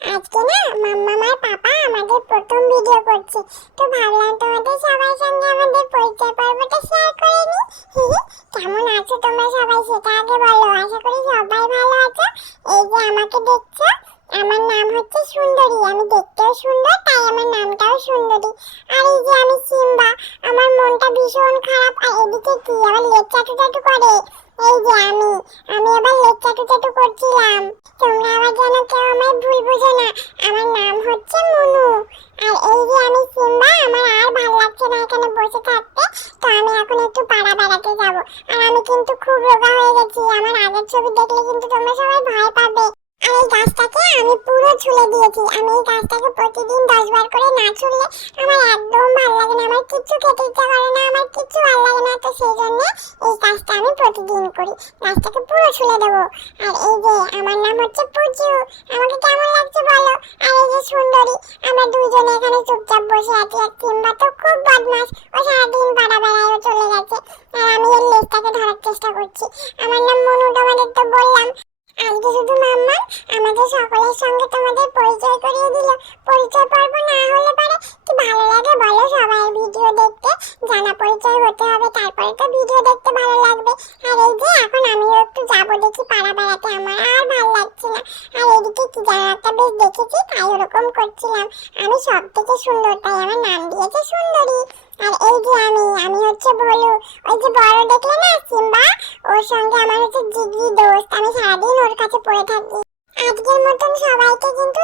আজকে না মাম্মা আমার পাপা আমাদের প্রথম ভিডিও করছে। তো ভাবলাম তোমাদের সবার সঙ্গে আমাদের পরিচয় পর্বটা শেয়ার করে নি কেমন আছো তোমরা সবাই সেটা আগে বলো। আশা করি সবাই ভালো আছো। এই যে আমাকে দেখছ, আমার নাম হচ্ছে সুন্দরী। আমি দেখতেও সুন্দর, তাই আমার নামটাও সুন্দরী। আর এই যে আমি সিম্বা, আমার মনটা ভীষণ খারাপ। আর এদিকে কি আবার লেজ চাটু চাটু করে? এই যে আমি আমি আবার লেজ চাটু চাটু করছিলাম তোমরা আবার যেন কেউ আমায় ভুল বুঝো না। আমার নাম হচ্ছে মুনু। আর এই যে আমি সিম্বা, আমার আর ভালো লাগছে না এখানে বসে থাকতে। তো আমি এখন একটু পাড়া বেড়াতে যাব। আর আমি কিন্তু খুব রোগা হয়ে গেছি। আমার আগের ছবি দেখলে কিন্তু তোমরা সবাই ভয় পাবে। আর এই গাছটাকে আমি পুরো ছুলে দিয়েছি। আমি এই গাছটাকে প্রতিদিন করে না ছুললে আমার একদম ভালো লাগে না। আমার কিচ্ছু খেতে ইচ্ছা করে না। কিচ্ছু ভালো লাগে না তো সেই জন্য এই কাজটা আমি প্রতিদিন করি। গাছটাকে পুরো ছুলে দেবো। আর এই যে আমার নাম হচ্ছে পুচু আমাকে কেমন লাগছে বলো? আর এই যে সুন্দরী, আমরা দুইজনে এখানে চুপচাপ বসে আছি আর কিংবা তো খুব বদমাস ও সারাদিন পাড়া বেড়ায় চলে গেছে। আর আমি এর লেজটাকে ধরার চেষ্টা করছি। আমার নাম মনু, তোমাদের তো বললাম। আজকে শুধু মাম্মা আমাদের সকলের সঙ্গে তোমাদের পরিচয় করিয়ে দিল। পরিচয় পর্ব না হলে পারে কি ভালো লাগে বলো সবাই, ভিডিও দেখতে। জানা পরিচয় হতে হবে, তারপরে তো ভিডিও দেখতে ভালো লাগবে। আর এই যে এখন আমিও একটু যাব দেখি পাড়া বেড়াতে আমার আর ভালো লাগছে না। আর এদিকে কি একটা বেশ দেখেছি, তাই ওরকম করছিলাম। আমি সব থেকে সুন্দর, তাই আমার নাম দিয়েছে সুন্দরী। আর এই যে আমি আমি হচ্ছে ভলু ওই যে বড় দেখলে না, সিম্বা? ওর সঙ্গে আমার হচ্ছে জিগরি দোস্ত। আমি সারাদিন ওর কাছে পড়ে থাকি। আজকের মতন সবাইকে কিন্তু